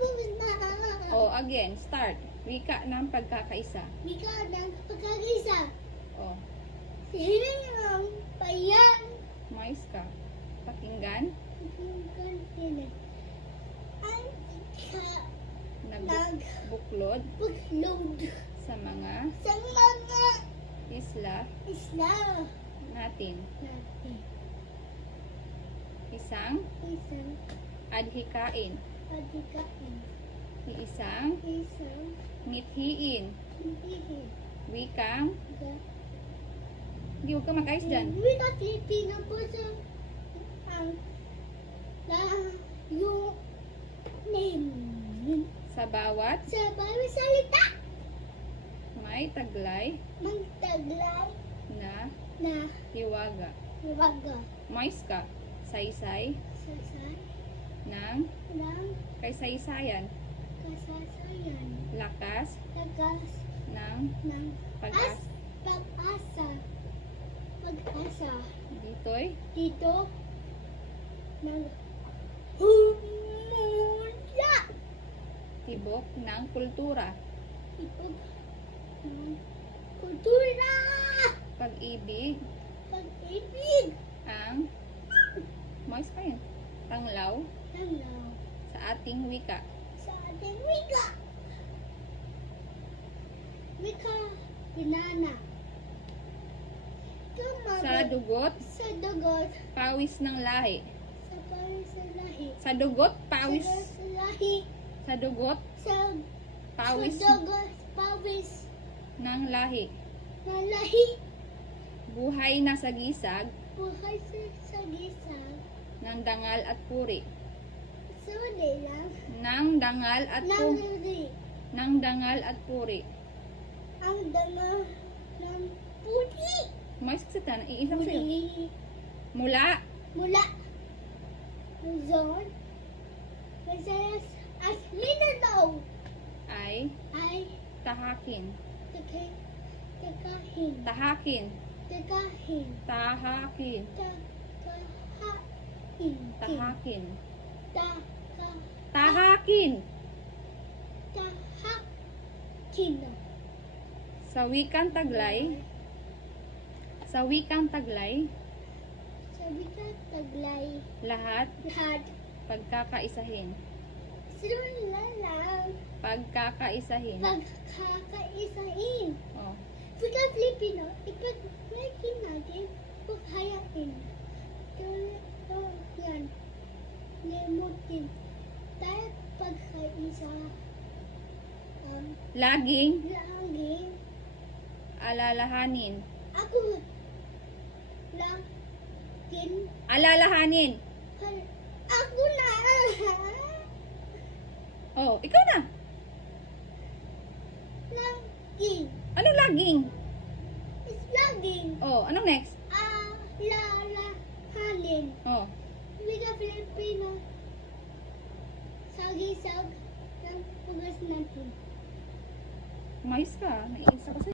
Tapos na. O, again, start. Wika ng pagkakaisa. Wika ng pagkakaisa. O, Sino ang bayan? mais ka. Pakinggan. Ang Nagbuklod nagbuklod sa mga sa mga isla isla natin. natin. Isang Isang adhikain. adikain. Isang Isang ngithiin. hindi. Wikang, hindi huwag ka mag-ayos dyan. Wika Filipino po sa ang yung name Sa bawat sa bawat salita may taglay magtaglay na na hiwaga. waga Mais ka. Saysay sasay ng ng kaysaysayan. kasasayan Lakas tagas ng ng pag-asa. pag-asa pag-asa Dito'y dito ng humula tibok ng kultura. ipag ng kultura Pag-ibig pag-ibig ang mais ka yun. Tanglaw tanglaw sa ating wika. sa ating wika wika binana Sa dugot, sa dugot pawis ng lahi. sa pawis sa lahi Sa dugot, pawis. sa lahi Sa dugot, sa pawis sa dugot pawis ng lahi. ng lahi Buhay na sagisag buhay sa gisag ng dangal at puri. sa lang Ng dangal at ng puri. lili Ng dangal at puri. ang dama ng puti Mais kasi tan, iisang sa'yo. muli Mula mula Luzon Visayas at Mindanao ay ay tahakin. takahin Tahakin. takahin Tahakin. takahin Tahakin. takahin Tahakin. tahakin Sa wikang taglay, sabi ka taglay lahat lahat pagkakaisahin. sila lang Pagkakaisahin. pagkakaisahin Oh. Wika Filipino ipag-breaking natin paghayain yan limutin dahil pagkaisa Laging laging alalahanin. ako laging Alalahanin. ako na Oh, ikaw na. laging Anong laging? is laging Oh, anong next? alalahanin Oh. Wika Filipino sagisag ng pugas natin Mais ka. Naiisa ka